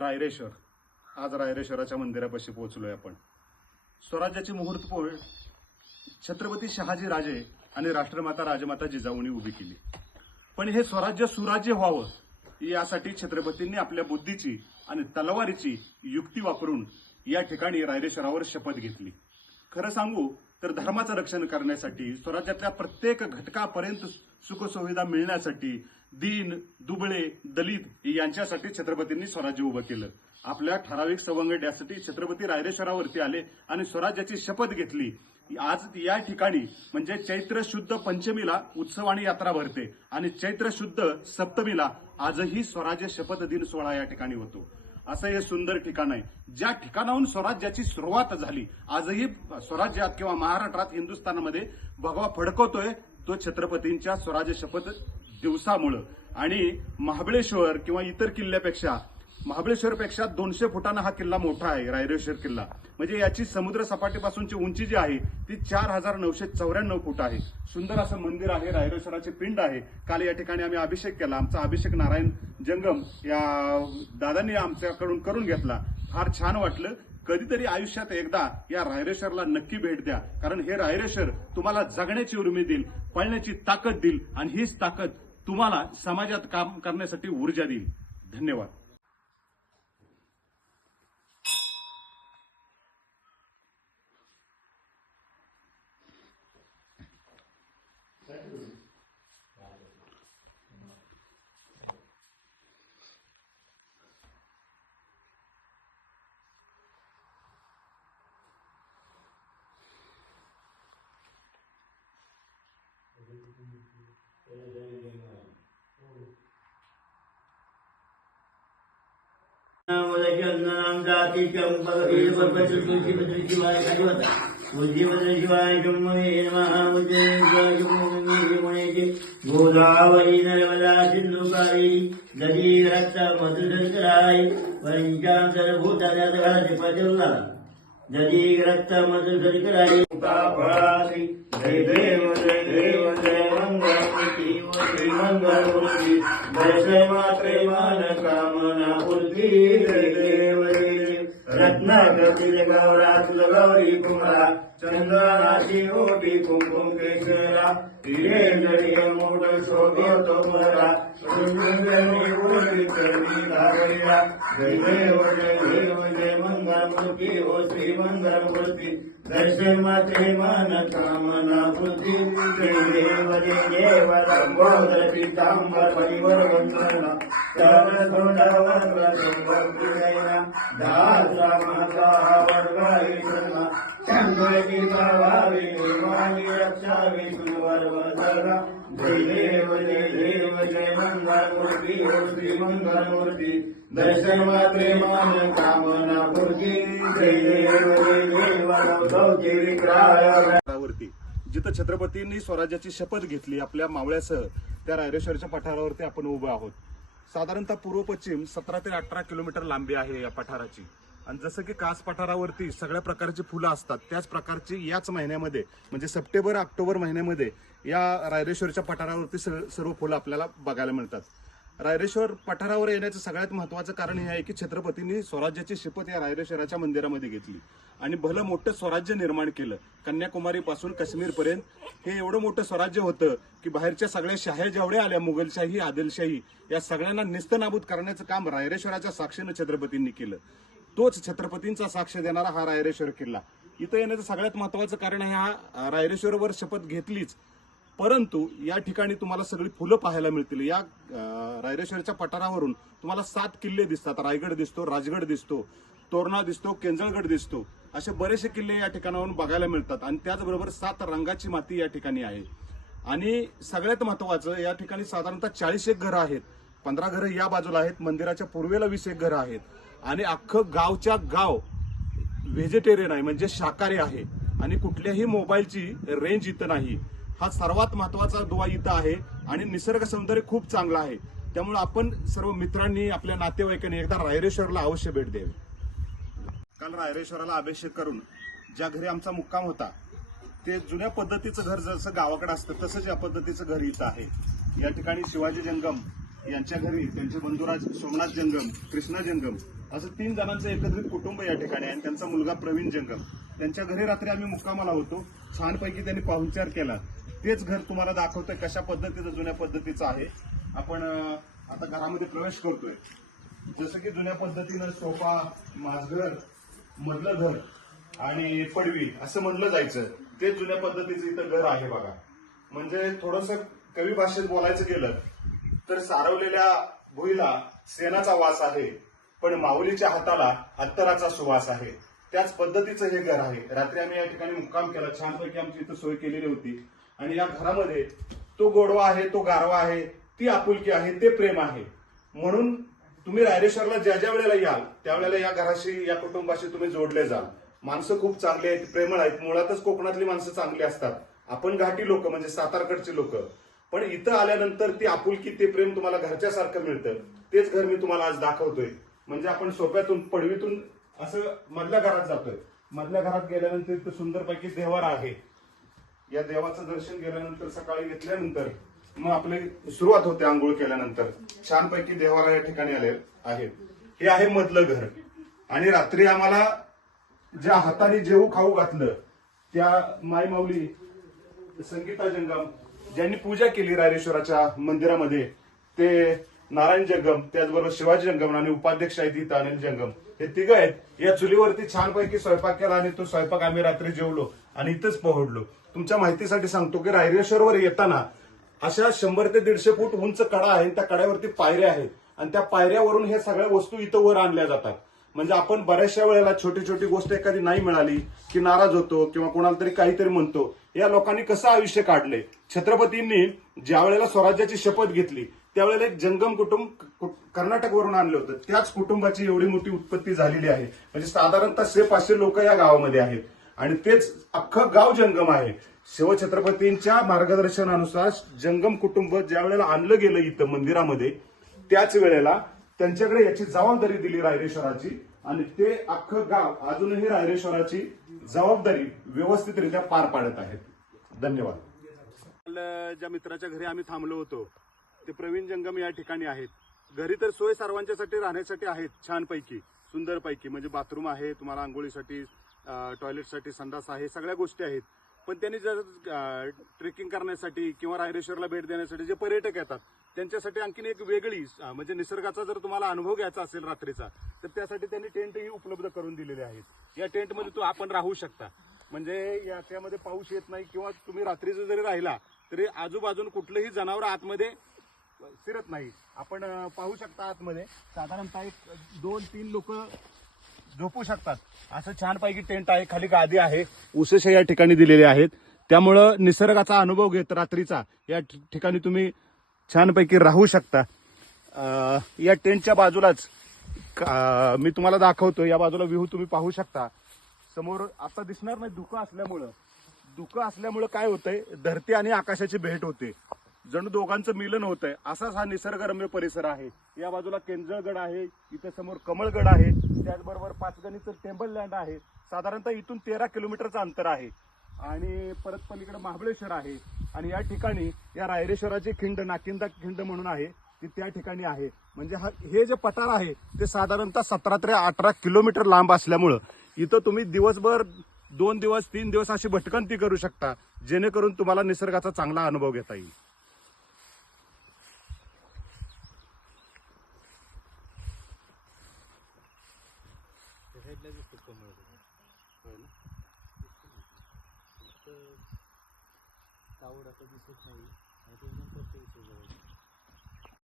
रायरेश्वर. आज रायरेश्वराच्या मंदिरापाशी पोहोचलोय आपण. स्वराज्याची मुहूर्तपोळ छत्रपती शहाजी राजे आणि राष्ट्रमाता राजमाता जिजाऊंनी उभी केली. पण हे स्वराज्य सुराज्य व्हावं यासाठी छत्रपतींनी आपल्या बुद्धीची आणि तलवारीची युक्ती वापरून या ठिकाणी रायरेश्वरावर शपथ घेतली. खरं सांगू तर धर्माचं रक्षण करण्यासाठी, स्वराज्यातल्या प्रत्येक घटकापर्यंत सुखसुविधा मिळण्यासाठी, दीन दुबळे दलित यांच्यासाठी छत्रपतींनी स्वराज्य उभं केलं. आपल्या ठराविक सवंगड्यासाठी छत्रपती रायरेश्वरावरती आले आणि स्वराज्याची शपथ घेतली. आज या ठिकाणी म्हणजे चैत्र शुद्ध पंचमीला उत्सव आणि यात्रा भरते आणि चैत्र शुद्ध सप्तमीला आजही स्वराज्य शपथ दिन सोहळा या ठिकाणी होतो. असं हे सुंदर ठिकाण आहे, ज्या ठिकाणाहून स्वराज्याची सुरुवात झाली. आजही स्वराज्यात किंवा महाराष्ट्रात, हिंदुस्थानामध्ये भगवा फडकवतोय तो छत्रपतींच्या स्वराज्य शपथ दिवसामुळं. आणि महाबळेश्वर किंवा इतर किल्ल्यापेक्षा महाबळेश्वरपेक्षा 200 फुटांना हा किल्ला मोठा आहे, रायरेश्वर किल्ला. म्हणजे याची समुद्र सपाटीपासूनची उंची जी आहे ती 4994 फूट आहे. सुंदर असं मंदिर आहे, रायरेश्वराचे पिंड आहे. काल या ठिकाणी आम्ही अभिषेक केला. आमचा अभिषेक नारायण जंगम या दादांनी आमच्याकडून करून घेतला. फार छान वाटलं. कधीतरी आयुष्यात एकदा या रायरेश्वरला नक्की भेट द्या, कारण हे रायरेश्वर तुम्हाला जगण्याची उर्मी देईल, पळण्याची ताकद देईल आणि हीच ताकद तुम्हाला समाजात काम करण्यासाठी ऊर्जा देईल. धन्यवाद. गोदावरी नर्मदा सिंधु कावेरी नदी रक्त मधुसरकराय पंचांतर भूतानाथ पचला नदी रक्त मधुसरकराय फळासी जय देव जय देव जय मंगलमूर्ती श्री मंगलमूर्ती जय मात्रे मान कामना पूर्ती जय देव जय देव रत्नागतील गौरातल गौरी कुमारा चंद्राची ओटी कुंकुम केशरा हिरे जडिय मोठ शोभतो मला सुंदरनी ओटी करणी धावया जय देव जय मंगलमूर्ती हो श्री मंगलमूर्ती दर्शन माते मान कामना पूर्ती जय देव लंबोदर पीतांबर परिवर वंदना चरण सोडावर संगम दासा माता वर्गाई सन्ना चंद्रकी भावावी निर्माणी रक्षा विष्णुवर वदना जय देव जय मंगलमूर्ती हो श्री मंगलमूर्ती दर्शन मात्रे मान कामना पूर्ती जय देव गौतमची विक्राय. जिथं छत्रपतींनी स्वराज्याची शपथ घेतली आपल्या मावळ्यासह, त्या रायरेश्वरच्या पठारावरती आपण उभे आहोत. साधारणतः पूर्व पश्चिम 17 ते 18 किलोमीटर लांबी आहे या पठाराची. आणि जसं की कास पठारावरती सगळ्या प्रकारची फुलं असतात, त्याच प्रकारची याच महिन्यामध्ये म्हणजे सप्टेंबर ऑक्टोबर महिन्यामध्ये या रायरेश्वरच्या पठारावरती सर्व फुलं आपल्याला बघायला मिळतात. रायरेश्वर पठारावर येण्याचं सगळ्यात महत्वाचं कारण हे आहे की छत्रपतींनी स्वराज्याची शपथ या रायरेश्वराच्या मंदिरामध्ये घेतली आणि भलं मोठं स्वराज्य निर्माण केलं. कन्याकुमारीपासून काश्मीरपर्यंत हे एवढं मोठं स्वराज्य होतं की बाहेरच्या सगळ्या शाह्या जेवढ्या आल्या, मुघलशाही आदिलशाही, या सगळ्यांना निस्तनाबूत करण्याचं काम रायरेश्वराच्या साक्षीनं छत्रपतींनी केलं. तोच छत्रपतींचा साक्ष देणारा हा रायरेश्वर किल्ला. इथं येण्याचं सगळ्यात महत्वाचं कारण आहे, हा रायरेश्वरवर शपथ घेतलीच, परंतु या ठिकाणी तुम्हाला सगळी फुलं पाहायला मिळतील. या रायरेश्वरच्या पठारावरून तुम्हाला 7 किल्ले दिसतात. रायगड दिसतो, राजगड दिसतो, तोरणा दिसतो, केंजळगड दिसतो. असे बरेचसे किल्ले या ठिकाणावरून बघायला मिळतात. आणि त्याचबरोबर 7 रंगाची माती या ठिकाणी आहे. आणि सगळ्यात महत्वाचं, या ठिकाणी साधारणतः 41 घरं आहेत. 15 घरं या बाजूला आहेत. मंदिराच्या पूर्वेला 20 घरं आहेत. आणि अख्खं गावच्या गाव व्हेजिटेरियन आहे, म्हणजे शाकाहारी आहे. आणि कुठल्याही मोबाईलची रेंज इथं नाही. हा सर्वात महत्वाचा दुवा इथं आहे. आणि निसर्ग सौंदर्य खूप चांगलं आहे. त्यामुळे आपण सर्व मित्रांनी, आपल्या नातेवाईकांनी एकदा रायरेश्वरला अवश्य भेट द्यावी. काल रायरेश्वराला अभिषेक करून ज्या घरी आमचा मुक्काम होता, ते जुन्या पद्धतीचं घर जसं गावाकडे असतं तसंच या पद्धतीचं घर इथं आहे. या ठिकाणी शिवाजी जंगम यांच्या घरी त्यांचे बंधुराज सोमनाथ जंगम, कृष्णा जंगम असं 3 जणांचं एकत्रित कुटुंब या ठिकाणी आहे आणि त्यांचा मुलगा प्रवीण जंगम. त्यांच्या घरी रात्री आम्ही मुक्कामाला होतो. छानपैकी त्यांनी पाहुणचार केला. तेच घर तुम्हाला दाखवतोय कशा पद्धतीचं, जुन्या पद्धतीचं आहे. आपण आता घरामध्ये प्रवेश करतोय. जसं की जुन्या पद्धतीनं सोफा, माजघर, मधलं घर आणि पडवी असं म्हणलं जायचं, ते जुन्या पद्धतीचं इथं घर आहे बघा. म्हणजे थोडंसं कवी भाषेत बोलायचं गेलं तर सारवलेल्या भुईला शेणाचा वास आहे, पण माऊलीच्या हाताला अत्तराचा सुवास आहे. त्याच पद्धतीचं हे घर आहे. रात्री आम्ही या ठिकाणी मुक्काम केला. छानपैकी आमची इथं सोय केलेली होती आणि या घरामध्ये तो गोडवा आहे, तो गारवा आहे, ती आपुलकी आहे, ते प्रेम आहे. म्हणून तुम्ही रायरेश्वरला ज्या ज्या वेळेला याल त्यावेळेला या घराशी, या कुटुंबाशी तुम्ही जोडले जाल. माणसं खूप चांगली आहेत, प्रेमळ आहेत. मुळातच कोकणातली माणसं चांगली असतात. आपण घाटी लोक म्हणजे सातारकडची लोक, पण इथं आल्यानंतर ती आपुलकी, ते प्रेम तुम्हाला घरच्यासारखं मिळतं. तेच घर मी तुम्हाला आज दाखवतोय. म्हणजे आपण सोप्यातून, पडवीतून असं मधल्या घरात जातोय. मधल्या घरात गेल्यानंतर इथं सुंदरपैकी देवार आहे. या देवाचं दर्शन गेल्यानंतर, सकाळी घेतल्यानंतर मग आपली सुरुवात होते आंघोळ केल्यानंतर. छानपैकी देवारा या ठिकाणी आले आहेत. हे आहे मधलं घर. आणि रात्री आम्हाला ज्या हाताने जेवू खाऊ घातलं त्या माय माऊली संगीता जंगम, ज्यांनी पूजा केली रायरेश्वराच्या मंदिरामध्ये, ते नारायण जंगम, त्याचबरोबर शिवाजी जंगम आणि उपाध्यक्ष आहेत इथं अनिल जंगम, हे तिघ आहेत. या चुलीवरती छानपैकी स्वयंपाक केला आणि तो स्वयंपाक आम्ही रात्री जेवलो आणि इथंच पोहोडलो. तुमच्या माहितीसाठी सांगतो की रायरेश्वरवर येताना अशा 100 ते 150 फूट उंच कडा आहे. त्या कड्यावरती पायऱ्या आहेत आणि त्या पायऱ्यावरून हे सगळ्या वस्तू इथं वर आणल्या जातात. म्हणजे आपण बऱ्याचशा वेळेला छोटी छोटी गोष्ट एखादी नाही मिळाली की नाराज होतो किंवा कोणाला तरी काहीतरी म्हणतो. या लोकांनी कसं आयुष्य काढलंय. छत्रपतींनी ज्या वेळेला स्वराज्याची शपथ घेतली त्यावेळेला एक जंगम कुटुंब कर्नाटकवरून आणलं होतं. त्याच कुटुंबाची एवढी मोठी उत्पत्ती झालेली आहे. म्हणजे साधारणतः 500 लोक या गावामध्ये आहेत आणि तेच अख्खं गाव जंगम आहे. शिवछत्रपतींच्या मार्गदर्शनानुसार जंगम कुटुंब ज्या वेळेला आणलं गेलं इथं मंदिरामध्ये, त्याच वेळेला त्यांच्याकडे याची जबाबदारी दिली रायरेश्वराची आणि ते अख्खं गाव अजूनही रायरेश्वराची जबाबदारी व्यवस्थितरित्या पार पाडत आहेत. धन्यवाद. ज्या मित्राच्या घरी आम्ही थांबलो होतो ते प्रवीण जंगम या ठिकाणी आहेत. घरी तर सोय सर्वांच्यासाठी राहण्यासाठी आहेत, छानपैकी सुंदरपैकी. म्हणजे बाथरूम आहे, तुम्हाला आंघोळीसाठी, टॉयलेटसाठी संडास आहे, सगळ्या गोष्टी आहेत. पण त्यांनी जर ट्रेकिंग करण्यासाठी किंवा रायरेश्वरला भेट देण्यासाठी जे पर्यटक येतात त्यांच्यासाठी आणखीन एक वेगळी, म्हणजे निसर्गाचा जर तुम्हाला अनुभव घ्यायचा असेल रात्रीचा, तर त्यासाठी त्यांनी टेंटही उपलब्ध करून दिलेले आहेत. या टेंटमध्ये आपण राहू शकता. म्हणजे याच्यामध्ये पाऊस येत नाही किंवा तुम्ही रात्रीचं जरी राहिला तरी आजूबाजून कुठलंही जनावर आतमध्ये शिरत नाही. आपण पाहू शकता आतमध्ये साधारणतः 2-3 लोक झोपू शकतात. असं छानपैकी टेंट आहे. खाली गादी आहे, उसेस या ठिकाणी दिलेले आहेत. त्यामुळं निसर्गाचा अनुभव घेत रात्रीचा या ठिकाणी तुम्ही छानपैकी राहू शकता. या टेंटच्या बाजूलाच मी तुम्हाला दाखवतो. या बाजूला व्ह्यू तुम्ही पाहू शकता. समोर आता दिसणार नाही धुकं असल्यामुळं काय होतंय, धरती आणि आकाशाची भेट होते. जणू दोघांचं मिलन होतंय. असाच हा निसर्गरम्य परिसर आहे. या बाजूला केंजळगड आहे, इथे समोर कमळगड आहे, त्याचबरोबर पाचगणीचं टेम्पल लँड आहे. साधारणतः इथून 13 किलोमीटरचं अंतर आहे. आणि परत पलीकडे महाबळेश्वर आहे. आणि या ठिकाणी या रायरेश्वराची खिंड, नाकिंदा खिंड म्हणून आहे, ती त्या ठिकाणी आहे. म्हणजे हे जे पठार आहे ते साधारणतः 17 ते 18 किलोमीटर लांब असल्यामुळं इथं तुम्ही दिवसभर 2 दिवस 3 दिवस अशी भटकंती करू शकता, जेणेकरून तुम्हाला निसर्गाचा चांगला अनुभव घेता येईल. कावड आता दिसत नाही.